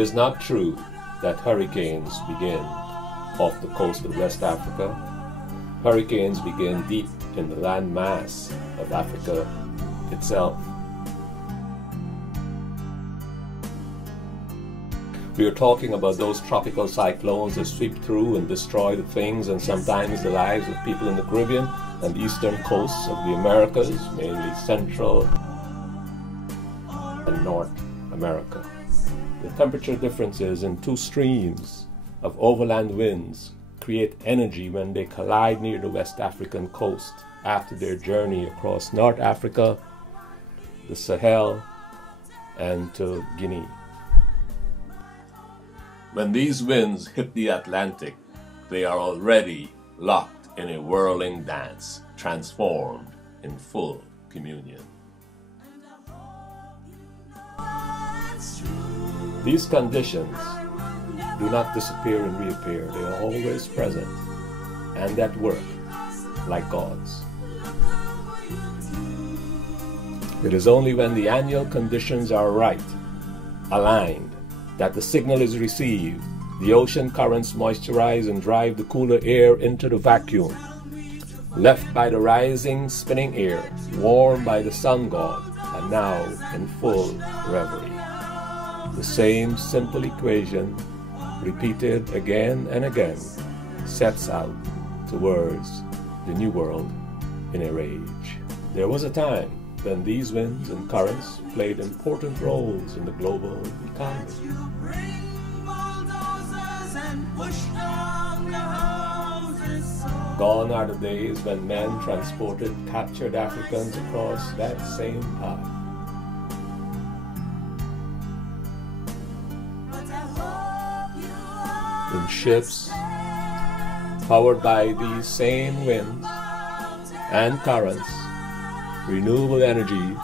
is not true that hurricanes begin off the coast of West Africa. Hurricanes begin deep in the land mass of Africa itself. We are talking about those tropical cyclones that sweep through and destroy the things and sometimes the lives of people in the Caribbean and eastern coasts of the Americas, mainly Central and North America. The temperature differences in two streams of overland winds create energy when they collide near the West African coast after their journey across North Africa, the Sahel, and to Guinea. When these winds hit the Atlantic, they are already locked in a whirling dance, transformed in full communion. These conditions do not disappear and reappear. They are always present and at work like gods. It is only when the annual conditions are right, aligned, that the signal is received. The ocean currents moisturize and drive the cooler air into the vacuum, left by the rising, spinning air, warmed by the sun god, and now in full reverie. The same simple equation, repeated again and again, sets out towards the new world in a rage. There was a time when these winds and currents played important roles in the global economy. Gone are the days when men transported captured Africans across that same path. In ships powered by these same winds and currents, renewable energies,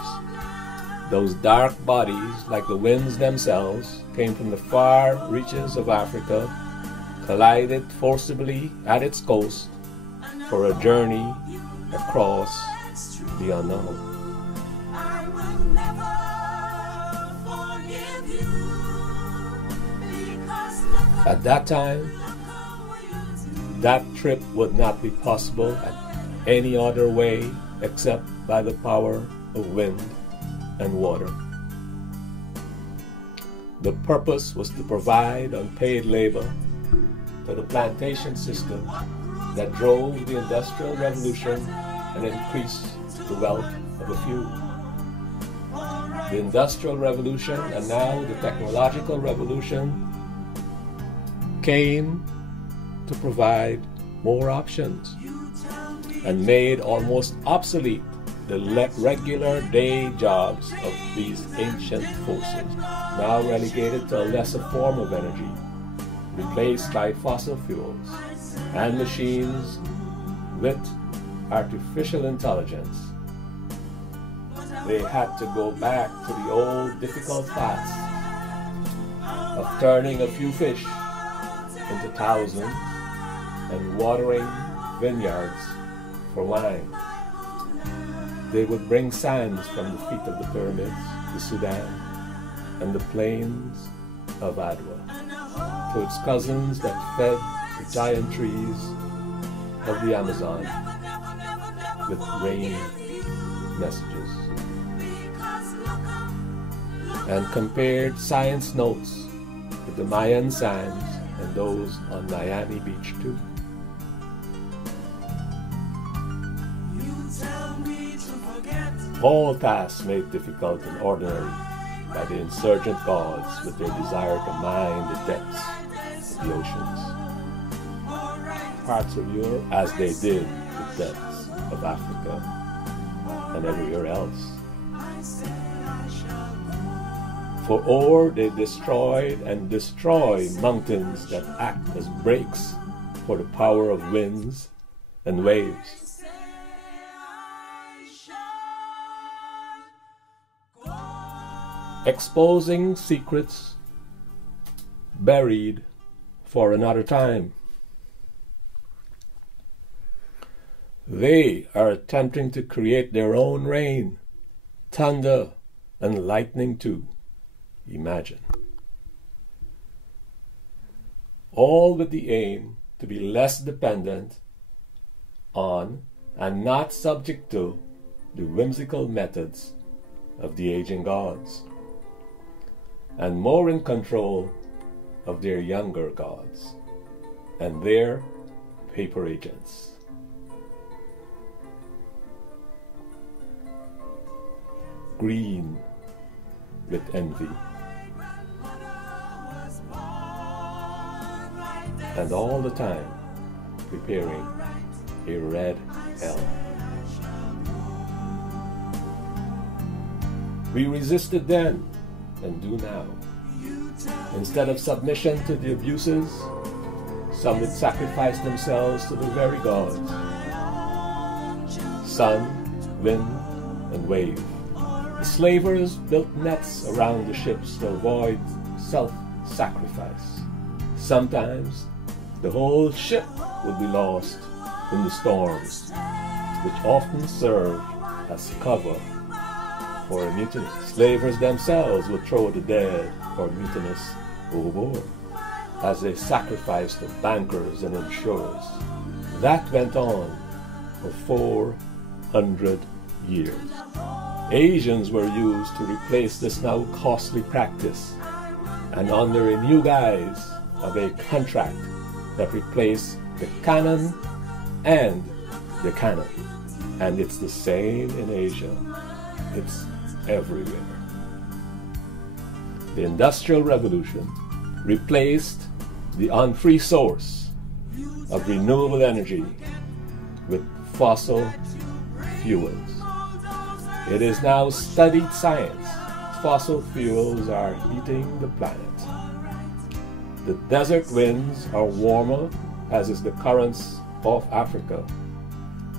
those dark bodies like the winds themselves came from the far reaches of Africa, collided forcibly at its coast for a journey across the unknown. At that time, that trip would not be possible at any other way except by the power of wind and water. The purpose was to provide unpaid labor to the plantation system that drove the Industrial Revolution and increased the wealth of a few. The Industrial Revolution and now the Technological Revolution came to provide more options and made almost obsolete the regular day jobs of these ancient forces, now relegated to a lesser form of energy, replaced by fossil fuels and machines with artificial intelligence. They had to go back to the old difficult task of turning a few fish into thousands and watering vineyards for wine. They would bring sands from the feet of the pyramids, the Sudan, and the plains of Adwa to its cousins that fed the giant trees of the Amazon with rain messages, and compared science notes with the Mayan sands and those on Miami Beach too. All tasks made difficult and ordinary by the insurgent gods with their desire to mine the depths of the oceans, parts of Europe as they did the depths of Africa and everywhere else. For ore they destroyed and destroy mountains that act as brakes for the power of winds and waves. Exposing secrets buried for another time. They are attempting to create their own rain, thunder, and lightning too. Imagine. all with the aim to be less dependent on and not subject to the whimsical methods of the aging gods, and more in control of their younger gods and their paper agents. Green with envy, and all the time preparing a red hell. We resisted then and do now. Instead of submission to the abuses, some would sacrifice themselves to the very gods. Sun, wind, and wave. The slavers built nets around the ships to avoid self-sacrifice. Sometimes the whole ship would be lost in the storms, which often served as cover for a mutiny. Slavers themselves would throw the dead or mutinous overboard as they sacrificed the bankers and insurers. That went on for 400 years. Asians were used to replace this now costly practice, and under a new guise of a contract that replaced the canon and the canon. And it's the same in Asia. It's everywhere. The Industrial Revolution replaced the unfree source of renewable energy with fossil fuels. It is now studied science. Fossil fuels are heating the planet. The desert winds are warmer, as is the currents of Africa,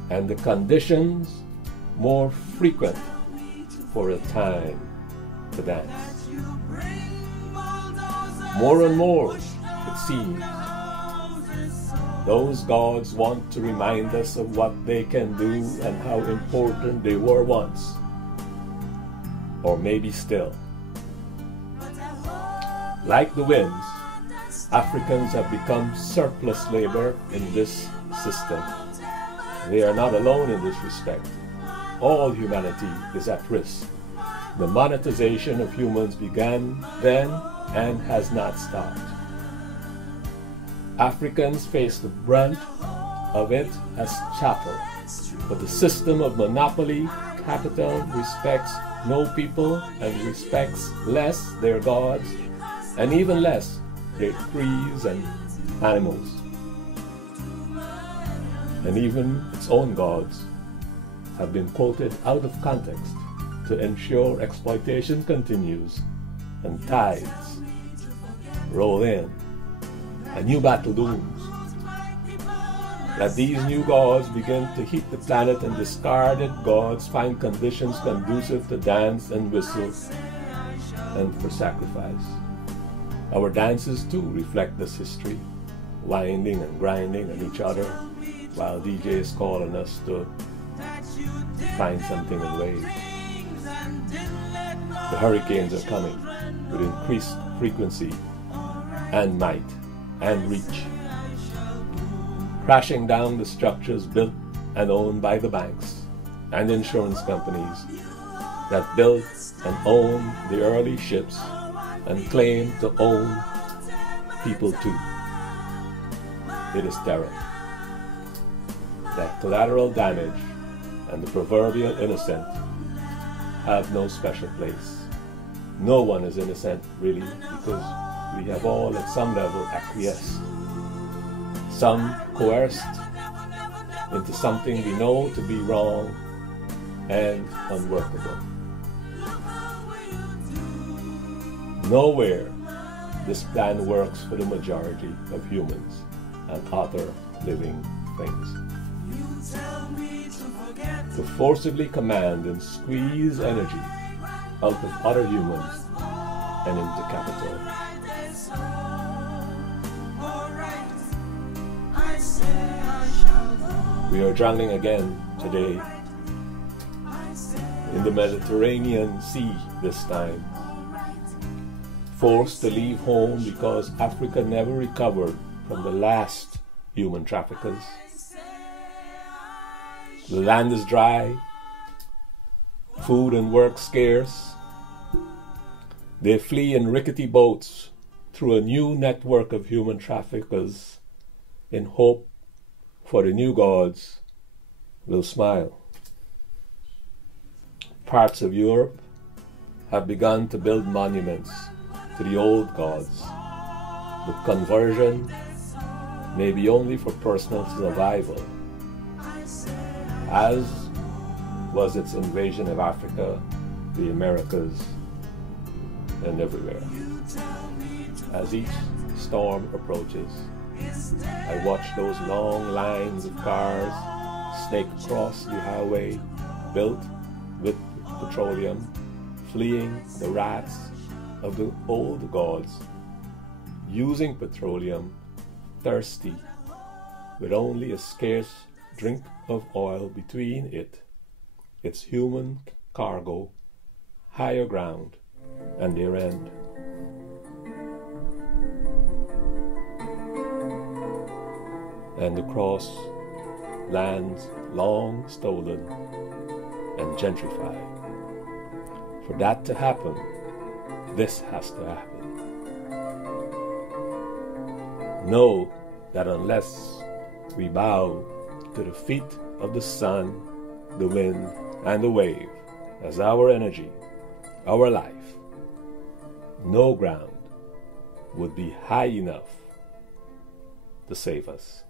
and the conditions more frequent for a time to dance. More and more, it seems, those gods want to remind us of what they can do and how important they were once, or maybe still. Like the winds, Africans have become surplus labor in this system. They are not alone in this respect. All humanity is at risk. The monetization of humans began then and has not stopped. Africans face the brunt of it as chattel, but the system of monopoly capital respects no people and respects less their gods and even less their trees and animals, and even its own gods have been quoted out of context to ensure exploitation continues and tides roll in. A new battle looms. That these new gods begin to heat the planet and discarded gods find conditions conducive to dance and whistle and for sacrifice. Our dances too reflect this history, winding and grinding on each other while DJ is calling us to find something and wave. The hurricanes are coming with increased frequency and might and reach, crashing down the structures built and owned by the banks and insurance companies that built and owned the early ships and claim to own people too. It is terror. That collateral damage and the proverbial innocent have no special place. No one is innocent, really, because we have all at some level acquiesced. Some coerced into something we know to be wrong and unworkable. Nowhere this plan works for the majority of humans and other living things. To forcibly command and squeeze energy out of other humans and into capital. We are drowning again today in the Mediterranean Sea this time, forced to leave home because Africa never recovered from the last human traffickers. The land is dry, food and work scarce. They flee in rickety boats through a new network of human traffickers in hope for the new gods will smile. Parts of Europe have begun to build monuments to the old gods, but conversion may be only for personal survival, as was its invasion of Africa, the Americas, and everywhere. As each storm approaches, I watch those long lines of cars snake across the highway built with petroleum, fleeing the wraths of the old gods, using petroleum, thirsty, with only a scarce drink of oil between its human cargo, higher ground, and their end. And across lands long stolen and gentrified. For that to happen, this has to happen. Know that unless we bow to the feet of the sun, the wind, and the wave as our energy, our life, no ground would be high enough to save us.